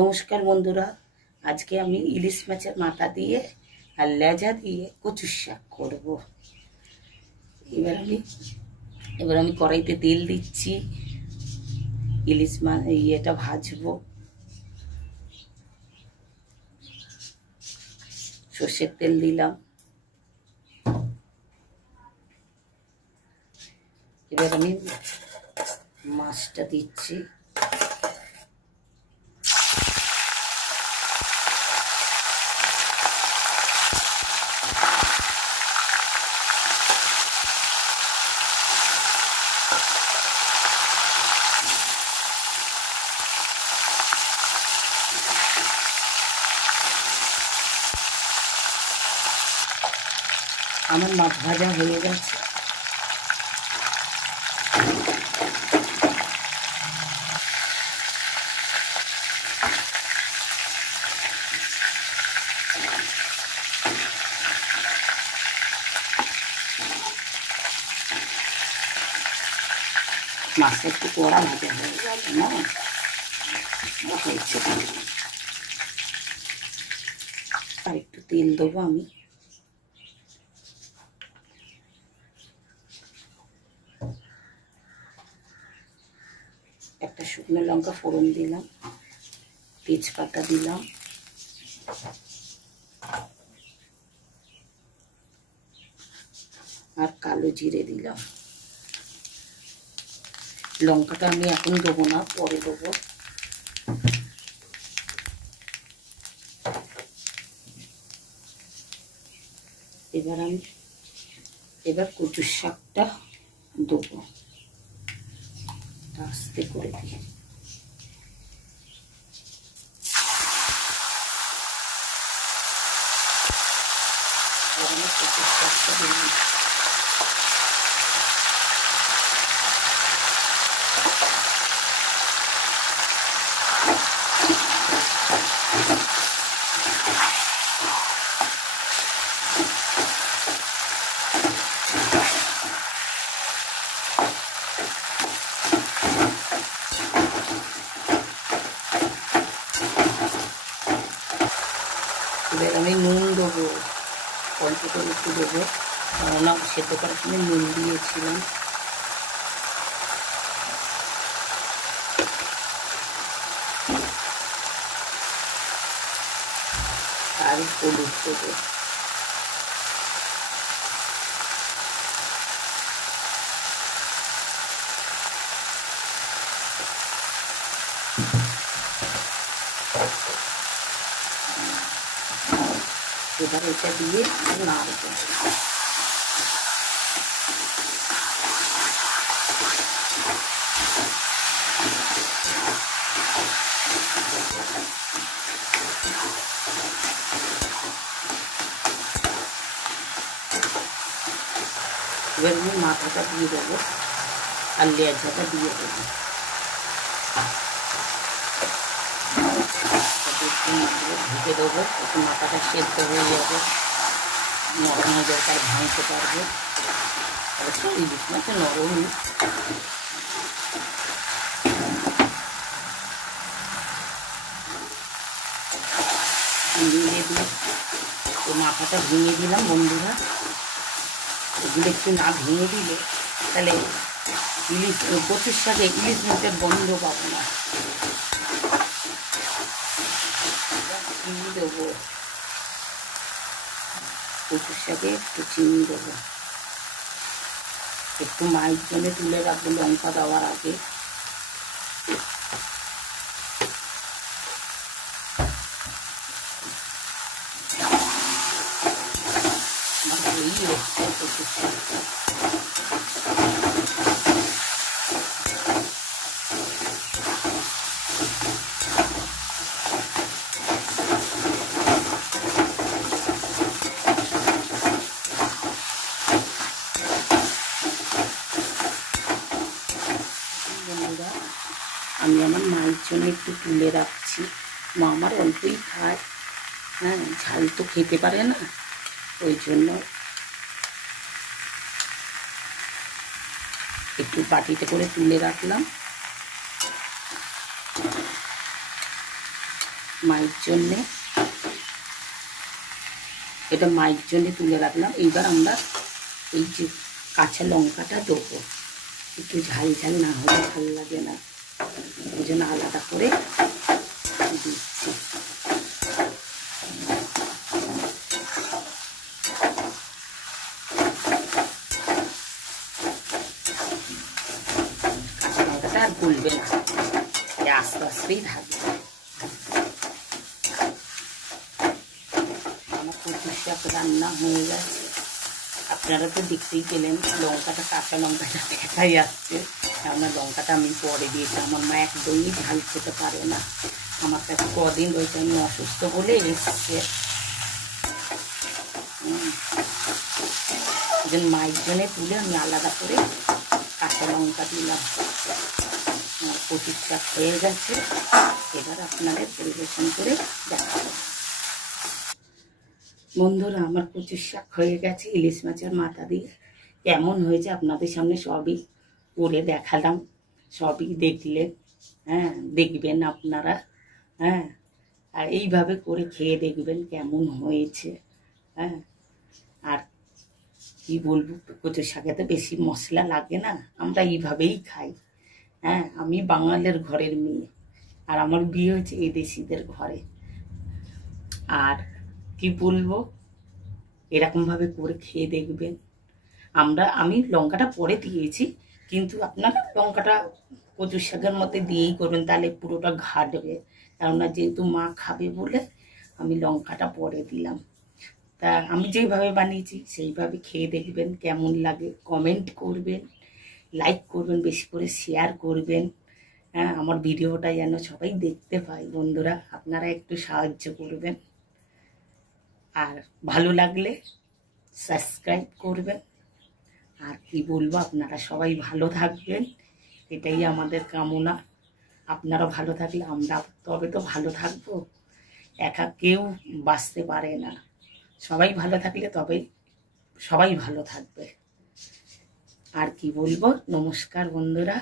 নমস্কার বন্ধুরা, আজকে আমি ইলিশ মাছের মাথা দিয়ে আর লেজা দিয়ে কচুর শাক করব। এবার আমি কড়াইতে তেল দিচ্ছি, ইলিশ মাছ এটা ভাজবো। সর্ষের তেল দিলাম। এবার আমি মাছটা দিচ্ছি। আমার মাছ ভাজা হয়ে গেছে। মাছটা একটু কড়া ভাজা হয়ে গেল না, হয়েছে। আর একটু তেল দেবো আমি। একটা শুকনো লঙ্কা ফোড়ন দিলাম, তেজপাতা দিলাম, আর কালো জিরে দিলাম। লঙ্কাটা আমি এখন দেবো না, পরে দেবো। এবার কচুর শাকটা দেবো, আস্তে করে দিই। কচুর শাকটা দিই। এবার আমি নুন দেবো, অল্প করে একটু দেবো, কেননা সেদ্ধ করার সময় নুন দিয়েছিলাম। আর হলুদ দেবো। এবার এটা দিয়ে নাড়বো। এবার আমি মাথাটা দিয়ে দেবো আর লেজাটা দিয়ে দেবো। ঢেকে দেবো, একটু মাথাটা সেদ্ধ হয়ে যাবে, নরম হয়ে যাবে, তার ভাঙতে পারবো। অবশ্য ইলিশ মাছে নরমই। দিয়ে দিই তো মাথাটা ভেঙে দিলাম বন্ধুরা। এগুলো একটু না ভেঙে দিলে তাহলে ইলিশ কচুর শাকে ইলিশ মাছের গন্ধ পাবো না। চিনি দেবো, কচুর শাকে একটু চিনি দেবো। একটু মাইক জন্য তুলে রাখবো লঙ্কা দেওয়ার আগে। ভালোই হচ্ছে কচুর শাকটা। আমি আমার মায়ের জন্য একটু তুলে রাখছি। মা আমার অল্পই খায়, হ্যাঁ, ঝাল তো খেতে পারে না, ওই জন্য একটু বাটিতে করে তুলে রাখলাম। মায়ের জন্যে, এটা মায়ের জন্যে তুলে রাখলাম। এইবার আমরা এই যে কাঁচা লঙ্কাটা দেবো, একটু ঝাল ঝাল না হলে ভালো লাগে না, ওই জন্য আলাদা করে দিচ্ছি। কাঁচা লঙ্কাটা আর গলবে না, আস্তে আস্তেই থাকবে। আমার কচুর শাক রান্না হয়ে গেছে, আপনারা তো দেখতেই পেলেন, লঙ্কাটা কাঁচা লঙ্কাটা দেখাই যাচ্ছে, কেননা লঙ্কাটা আমি পরে দিয়েছি। আমার মা একদমই ঝাল খেতে পারে না, আমার কাছে কদিন রয়েছে, আমি অসুস্থ বলে এসছে। মায়ের জন্য তুলে আমি আলাদা করে কাঁচা লঙ্কা দিলাম। আমার কচুর শাক হয়ে গেছে, এবার আপনাদের পরিবেশন করে দেখাবো। বন্ধুরা, আমার কচুর শাক হয়ে গেছে ইলিশ মাছের মাথা দিয়ে। কেমন হয়েছে আপনাদের সামনে সবই করে দেখালাম, সবই দেখলেন। হ্যাঁ, দেখবেন আপনারা। হ্যাঁ, আর এইভাবে করে খেয়ে দেখবেন কেমন হয়েছে। হ্যাঁ, আর কি বলবো, কচুর শাকেতে বেশি মশলা লাগে না, আমরা এইভাবেই খাই। হ্যাঁ, আমি বাঙালির ঘরের মেয়ে, আর আমার বিয়ে হয়েছে এই দেশিদের ঘরে। আর কি বলবো, এরকমভাবে করে খেয়ে দেখবেন। আমি লঙ্কাটা পরে দিয়েছি, কিন্তু আপনারা লঙ্কাটা কচুর শাকের মধ্যে দিয়েই করবেন, তাহলে পুরোটা ঘাটবে। কেননা যেহেতু মা খাবে বলে আমি লঙ্কাটা পরে দিলাম। তা আমি যেইভাবে বানিয়েছি সেইভাবে খেয়ে দেখবেন কেমন লাগে, কমেন্ট করবেন, লাইক করবেন, বেশি করে শেয়ার করবেন। হ্যাঁ, আমার ভিডিওটা যেন সবাই দেখতে পায়। বন্ধুরা, আপনারা একটু সাহায্য করবেন, আর ভালো লাগলে সাবস্ক্রাইব করবেন। আর কি বলবো, আপনারা সবাই ভালো থাকবেন, এটাই আমাদের কামনা। আপনারা ভালো থাকলে আমরা তবে তো ভালো থাকবো, একা কেউ বাঁচতে পারে না। সবাই ভালো থাকলে তবে সবাই ভালো থাকবে। আর কি বলবো, নমস্কার বন্ধুরা।